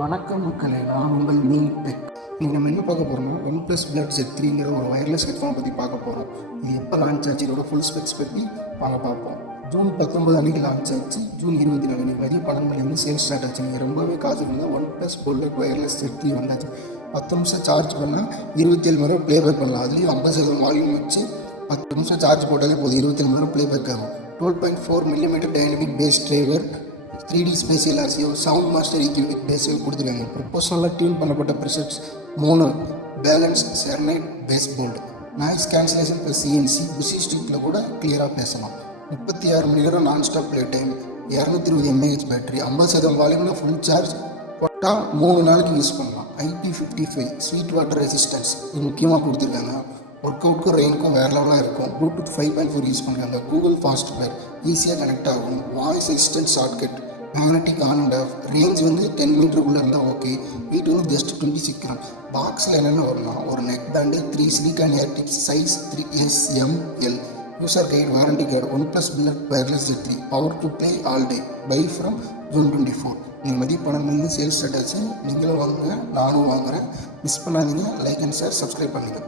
வணக்கம் மக்களே, நான் உங்கள் மீன் டெக். நீங்கள் நம்ம என்ன பார்க்க போகிறோம்னா OnePlus Blood Z3ங்கிற ஒரு வயர்லெஸ் ஹெட்ஃபோன் பற்றி பார்க்க போகிறோம். இது எப்போ லான்ச் ஆச்சு, இதோட ஃபுல் ஸ்பெக்ஸ் பற்றி பார்ப்போம். ஜூன் 19 அன்றைக்கி லான்ச் ஆச்சு. ஜூன் 24 அன்றைக்கி மதிய 12 மணி வந்து சேல் ஸ்டார்ட் ஆச்சு. நீங்கள் ரொம்பவே காசு இருந்தால் OnePlus Blood வயர்லெஸ் Z3 வந்தாச்சு. 10 நிமிஷம் சார்ஜ் பண்ணால் 27 மணி நேரம் ப்ளேபேக் பண்ணலாம். அதுலேயும் 50% வால்யூம் வச்சு 10 நிமிஷம் சார்ஜ் போட்டாலே போதும், 27 மணி நேரம் ப்ளேபேக் ஆகும். 12.4 mm dynamic bass driver, 3D spatial ஆர்சியோ, சவுண்ட் மாஸ்டர் EQ வித் பேஸில் கொடுத்துருக்காங்க. ப்ரொபோஷனலாக டியூன் பண்ணப்பட்ட presets, mono, balance, serenade, bass bold, noise cancellation plus CNC, புஷி ஸ்டிக்கில் கூட கிளியராக பேசலாம். 36 மணி நேரம் nonstop play time, 220 mAh battery, 50% வால்யூமில் ஃபுல் சார்ஜ் போட்டால் 3 நாளைக்கு யூஸ் பண்ணலாம். IP55 ஸ்வீட் வாட்டர் ரெசிஸ்டன்ஸ் இது முக்கியமாக கொடுத்துருக்காங்க. ஒர்க் அவுட்க்கும் ரெயினுக்கும் வேறு லெவலாக இருக்கும். ப்ளூடூத் 5.4 யூஸ் பண்ணுறாங்க. கூகுள் ஃபாஸ்ட் பேர் ஈஸியாக கனெக்ட் ஆகும். Voice assistant shortcut, magnetic on and half, range வந்து 10 மீட்டருக்குள்ளே இருந்தால் ஓகே. வெயிட் வந்து ஜஸ்ட் 26 கிராம். பாக்ஸில் என்னென்ன வரும்னா ஒரு neck band, 3 silicon air tips, size 3SML, user guide, warranty card, OnePlus Blood wireless Z3, power to play all day, by from June 24. நீங்கள் மதிய 12 sales start ஆச்சு. நீங்களும் வாங்குங்க, நானும் வாங்குகிறேன். மிஸ் பண்ணாதீங்க. லைக் அண்ட் ஷேர், சப்ஸ்கிரைப் பண்ணுங்கள்.